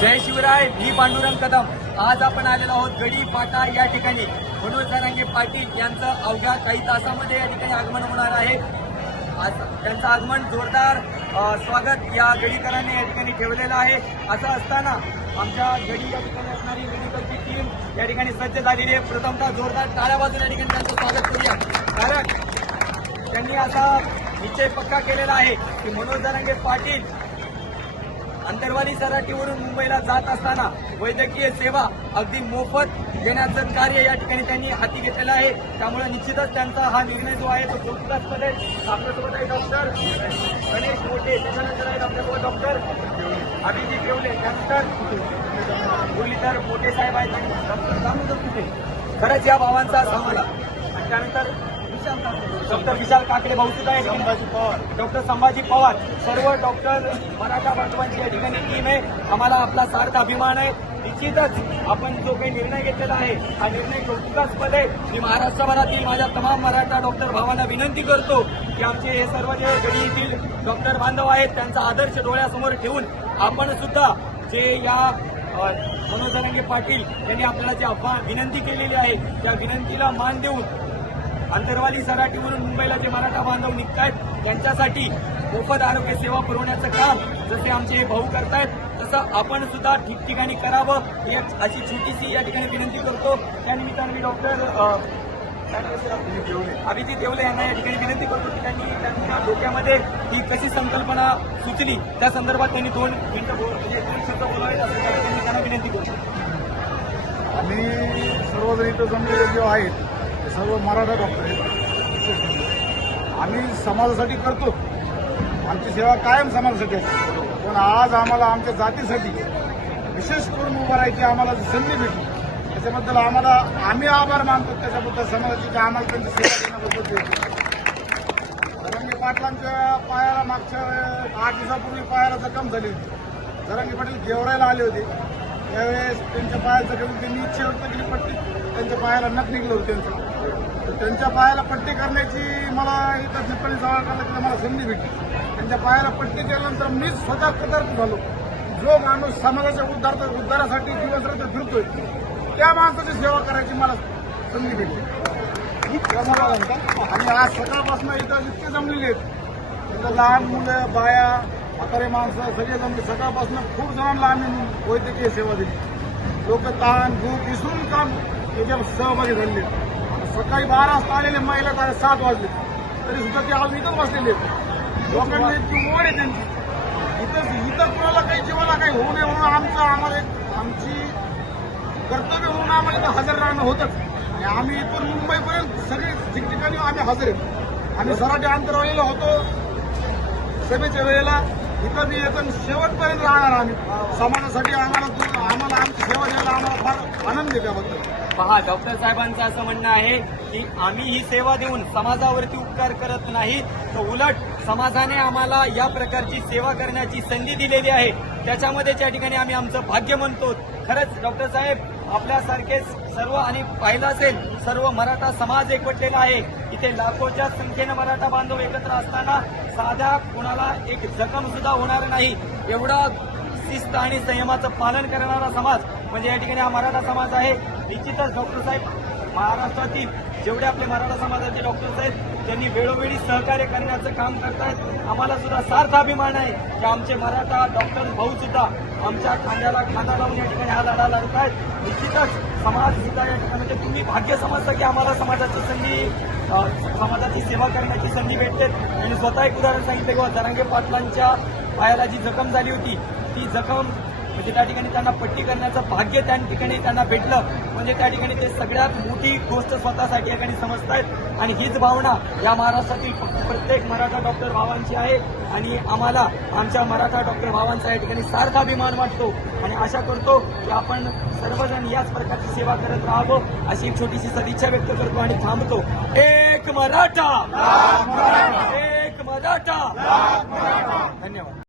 जय शिवराय मी पांडुरंग कदम. आज आपण आलेलो आहोत गडी पाटा या ठिकाणी. मनोज जरांगे पाटील यांचं अवघ्या काही तासामध्ये या ठिकाणी आगमन होणार आहे. आज त्यांचं आगमन जोरदार स्वागत या गडीकरांनी या ठिकाणी ठेवलेलं आहे. असं असताना आमच्या गडी या ठिकाणी असणारी मेडिकलची टीम या ठिकाणी सज्ज झालेली आहे. प्रथमतः जोरदार टाळ्या बाजून या ठिकाणी त्यांचं स्वागत करूया. कारण त्यांनी असा निश्चय पक्का केलेला आहे की मनोज जरांगे पाटील अंतरवाली सराटीवरून मुंबईला जात असताना वैद्यकीय सेवा अगदी मोफत देण्याचं कार्य या ठिकाणी त्यांनी हाती घेतलेलं आहे. त्यामुळे निश्चितच त्यांचा हा निर्णय जो आहे तो कौतुकास्पद आहे आपल्यासोबत आहे डॉक्टर गणेश मोठे. त्याच्यानंतर आहेत आपल्यासोबत डॉक्टर अभिजित येवले. त्यानंतर मुरलीधर मोठे साहेब आहेत. आणि डॉक्टर दामोदर कुठे? खरंच या भावांचा समाला आणि त्यानंतर डॉक्टर विशाल काकडे भाऊ सुद्धा या ठिकाणी डॉक्टर संभाजी पवार सर्व डॉक्टर मराठा बांधवांची या ठिकाणी टीम आहे. आम्हाला आपला सार्थ अभिमान आहे. निश्चितच आपण जो काही निर्णय घेतलेला आहे हा निर्णय कौतुकास्पद आहे. मी महाराष्ट्रभरातील माझ्या तमाम मराठा डॉक्टर भावांना विनंती करतो की आमचे हे सर्व जे गडी येथील डॉक्टर बांधव आहेत त्यांचा आदर्श डोळ्यासमोर ठेवून आपण सुद्धा जे या अ, मनोज पाटील यांनी आपल्याला जे आव्हान विनंती केलेली आहे त्या विनंतीला मान देऊन अंतरवाली सराटीवरून मुंबईला जे मराठा बांधव निघतायत त्यांच्यासाठी मोफत आरोग्य सेवा पुरवण्याचं काम जसे आमचे हे भाऊ करतायत तसं आपण सुद्धा ठिकठिकाणी करावं ही एक अशी छोटीशी या ठिकाणी विनंती करतो. त्यानिमित्ताने मी डॉक्टर अभिजित देवले यांना या ठिकाणी विनंती करतो की त्यांनी त्यांच्या डोक्यामध्ये ही कशी संकल्पना सुचली त्या संदर्भात त्यांनी दोन मिनिटं बोल म्हणजे दोन शब्द बोलावेत असं ठिकाणी त्यांना विनंती करतो. आम्ही सर्वजण इथं जमलेले जे आहेत सर्व मराठा डॉक्टर आहेत. आम्ही समाजासाठी करतो. आमची सेवा कायम समाजासाठी आहे. पण आज आम्हाला आमच्या जातीसाठी विशेष करून उभं राहायची आम्हाला जी संधी भेटली. त्याच्याबद्दल आम्हाला आम्ही आभार मानतो. त्याच्याबद्दल समाजाची आम्हाला त्यांची सेवा देण्याबद्दल देतो धरंगी पाटलांच्या पायाला मागच्या आठ दिवसापूर्वी पायाला जखम झाली होती. धरंगी पाटील गेवरायला आले होते त्यावेळेस त्यांच्या पायाचं जखम त्यांनी इच्छा व्यक्त केली पट्टी त्यांच्या पायाला नख निघलं होतं त्यांचं. तर त्यांच्या पायाला पट्टी करण्याची मला इथं निपणी जवळ करण्याची मला संधी भेटली. त्यांच्या पायाला पट्टी केल्यानंतर मीच स्वतः पदार्थ झालो. जो माणूस समाजाच्या उद्धार उद्धारासाठी दिवसरात्र फिरतोय त्या माणसाची सेवा करायची मला संधी भेटली. आणि आज सकाळपासून इथं जितके जमलेले आहेत लहान मुलं बाया म्हातारे माणसं सगळे सकाळपासून खूप जणांना आम्ही वैद्यकीय सेवा दिली. लोक ताण भूक विसरून काम याच्यात सहभागी झालेले सकाळी बारा वाजता आलेले महिला तर सात वाजले. तरी सुद्धा ते आज इथंच बसलेले लोकांना इतकी ओढ आहे त्यांची. इथं इथं कोणाला काही जीवाला काही होऊ नये म्हणून आमचं आम्हाला आमची कर्तव्य म्हणून आम्हाला इथं हजर राहणं होतं. आणि आम्ही इथून मुंबईपर्यंत सगळे ठिकठिकाणी आम्ही हजर आहेत आम्ही सराठी अंतरवालेलो होतो. सभेच्या वेळेला इथं मी येतो शेवटपर्यंत राहणार आम्ही. समाजासाठी आम्हाला आम्हाला आमची सेवा द्यायला आम्हाला फार आनंद आहे त्याबद्दल. पहा डॉक्टर साहेबांचं असं म्हणणं आहे की आम्ही ही सेवा देऊन समाजावरती उपकार करत नाही तर उलट समाजाने आम्हाला या प्रकारची सेवा करण्याची संधी दिलेली आहे. त्याच्यामध्ये त्या ठिकाणी आम्ही आमचं भाग्य म्हणतो. खरंच डॉक्टर साहेब आपल्यासारखेच सर्व आणि पाहिलं असेल सर्व मराठा समाज एकवटलेला आहे. इथे लाखोच्या संख्येनं मराठा बांधव एकत्र असताना साध्या कुणाला एक जखम सुद्धा होणार नाही. एवढा शिस्त आणि संयमाचं पालन करणारा समाज म्हणजे या ठिकाणी हा मराठा समाज आहे. निश्चितच डॉक्टर साहेब महाराष्ट्रातील जेवढे आपले मराठा समाजाचे डॉक्टर्स आहेत त्यांनी वेळोवेळी सहकार्य करण्याचं काम करतायत. आम्हाला सुद्धा सार्थ अभिमान आहे की आमचे मराठा डॉक्टर भाऊ सुद्धा आमच्या खांद्याला खांदा लावून या ठिकाणी हा लढा लढत आहेत निश्चितच समाज सुद्धा या ठिकाणी म्हणजे तुम्ही भाग्य समजता की आम्हाला समाजाची संधी समाजाची सेवा करण्याची संधी भेटते आणि स्वतः एक उदाहरण सांगितलं किंवा जरांगे पाटलांच्या पायाला जी जखम झाली होती ती जखम म्हणजे त्या ठिकाणी त्यांना पट्टी करण्याचं भाग्य त्या ठिकाणी त्यांना भेटलं. म्हणजे त्या ठिकाणी ते सगळ्यात मोठी गोष्ट स्वतःसाठी या ठिकाणी समजतायत. आणि हीच भावना या महाराष्ट्रातील प्रत्येक मराठा डॉक्टर भावांची आहे. आणि आम्हाला आमच्या मराठा डॉक्टर भावांचा या ठिकाणी सार्थ अभिमान वाटतो. आणि आशा करतो की आपण सर्वजण याच प्रकारची सेवा करत राहावं अशी एक छोटीशी सदिच्छा व्यक्त करतो आणि थांबतो. एक मराठा! एक मराठा! धन्यवाद.